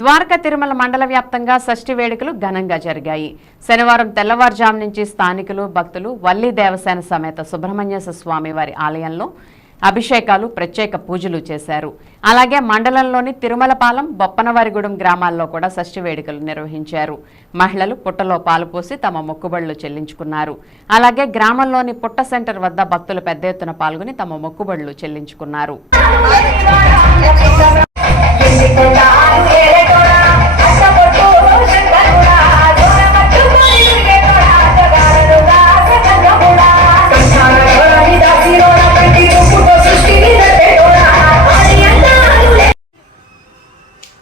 ద్వారకా తిరుమల మండల వ్యాప్తంగా షష్ఠి వేడుకలు ఘనంగా జరిగాయి. శనివారం తెల్లవారుజాము నుంచి స్థానికులు భక్తులు వల్లి దేవసేన సమేత సుబ్రహ్మణ్యేశ్వర స్వామి వారి ఆలయంలో అభిషేకాలు ప్రత్యేక పూజలు చేశారు. అలాగే మండలంలోని తిరుమలపాలెం బొప్పనవారిగూడెం గ్రామాల్లో కూడా షష్ఠి వేడుకలు నిర్వహించారు. మహిళలు పుట్టలో పాలు పోసి తమ మొక్కుబడులు చెల్లించుకున్నారు. అలాగే గ్రామంలోని పుట్ట సెంటర్ వద్ద భక్తులు పెద్ద ఎత్తున పాల్గొని తమ మొక్కుబడులు చెల్లించుకున్నారు.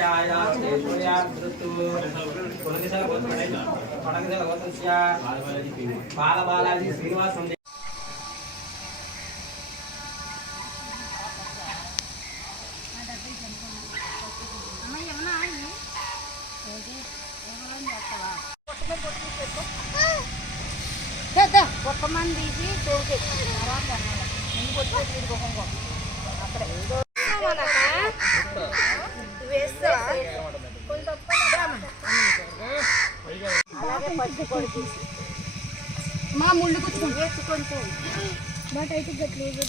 సత్యాయ శేషోయ మృతు కొనదిశల గోత్రమై కొనదిశల గోత్రస్య బాలబాలాజీ శ్రీనివాసం ఒక్కమంది తీసి చౌకెక్కి తర్వాత ముందు కొట్టి తీరుకోకుండా అక్కడ అలాగే మా ముళ్ళు కొంచెం బట్ అయితే గట్లేదు